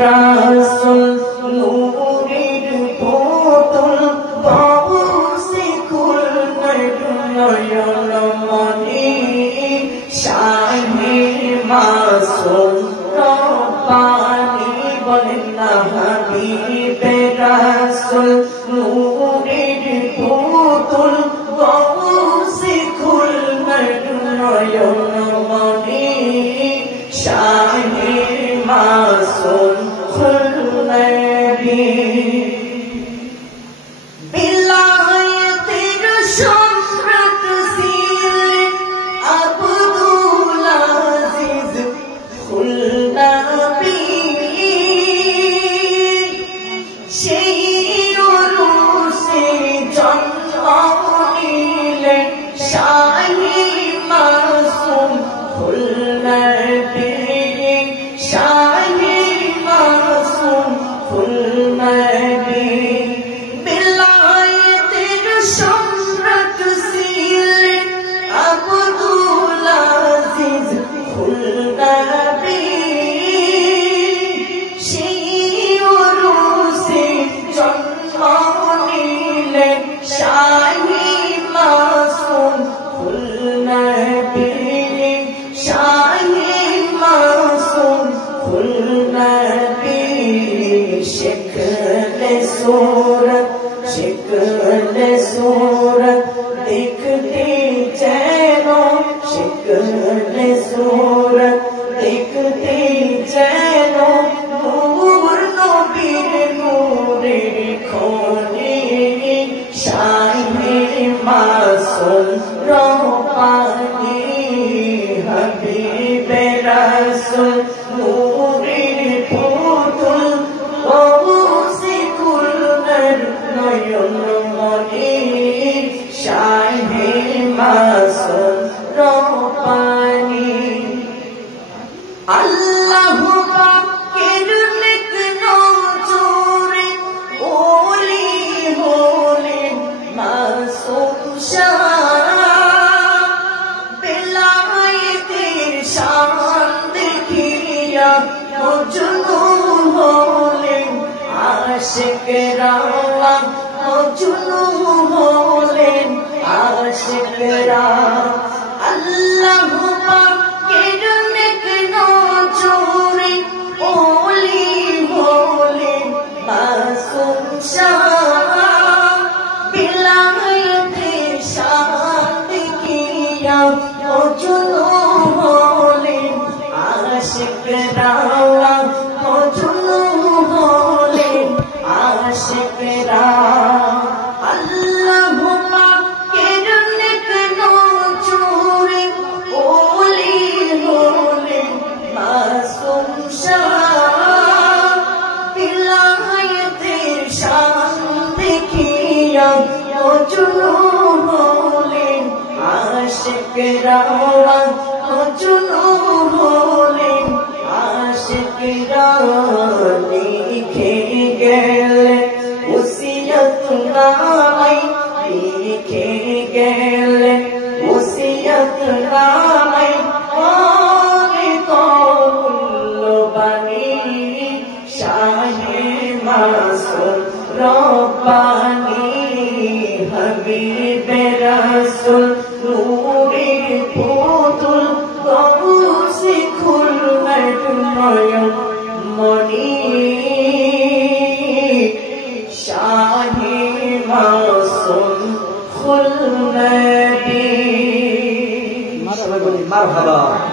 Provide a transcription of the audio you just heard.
রাসূল নূরের পুতুল গৌসে কুল নয়ন মনি শাহে মাসুম রব্বানি বলেন না হাবিবে রাসূল নূরের পুতুল গৌসে কুল নয়ন মনি শাহে মাসুম বিলায়েতের সম্রাট ছিলেন আব্দুল আজিজ খুলনাবী সেই উরুসে জন্ম নিলেন শাহে মাসুম খুলনাবী শাহে মাসুম খুলনাবী বিলায়েতের সম্রাট ছিলেন আব্দুল আজিজ খুলনাবী সেই উরুসে জন্ম নিলেন শাহে মাসুম খুলনাবী শাহে মাসুম খুলনাবী শিকলে सूरत देखते चैनो शिकले सूरत देखते चैनो नूर नबीर नूरे खोने शाहे मासूम रब्बानी हबीबे रसूल नूरेर पुতুল গৌসে কুল নয়ন মনি শাহে মাসুম রব্বানি আল্লাহ পাকের নেক নজরে ওলি হলেন মাসুম শাহ বেলায়েতের শান দেখিয়া মজনু হলেন আশিকরা মজনু হলেন আশিকরা আল্লাহ পাকের নেক নজরে ওলি হলেন মাসুম শাহ বিলায়েতের শান দেখিয়া মজনু হলেন আশিকরা মজনু হলেন আশিকরা আল্লাহ পাকের নেক নজরে ওলি হলেন মাসুম শাহ বিলায়েতের শান দেখিয়া মজনু হলেন আশিকরা মজনু হলেন আশিকরা লিখে গেলেন ওসিয়ত নামায় লিখে গেলেন ওসিয়ত নামায় মূল্যবানী শাহে মাসুম রব্বানি হবিবে রসুল নূরের পুতুল গৌসে কুল নয়ন মনি শাহে মাসুম খুলনাবী। মারহাবা।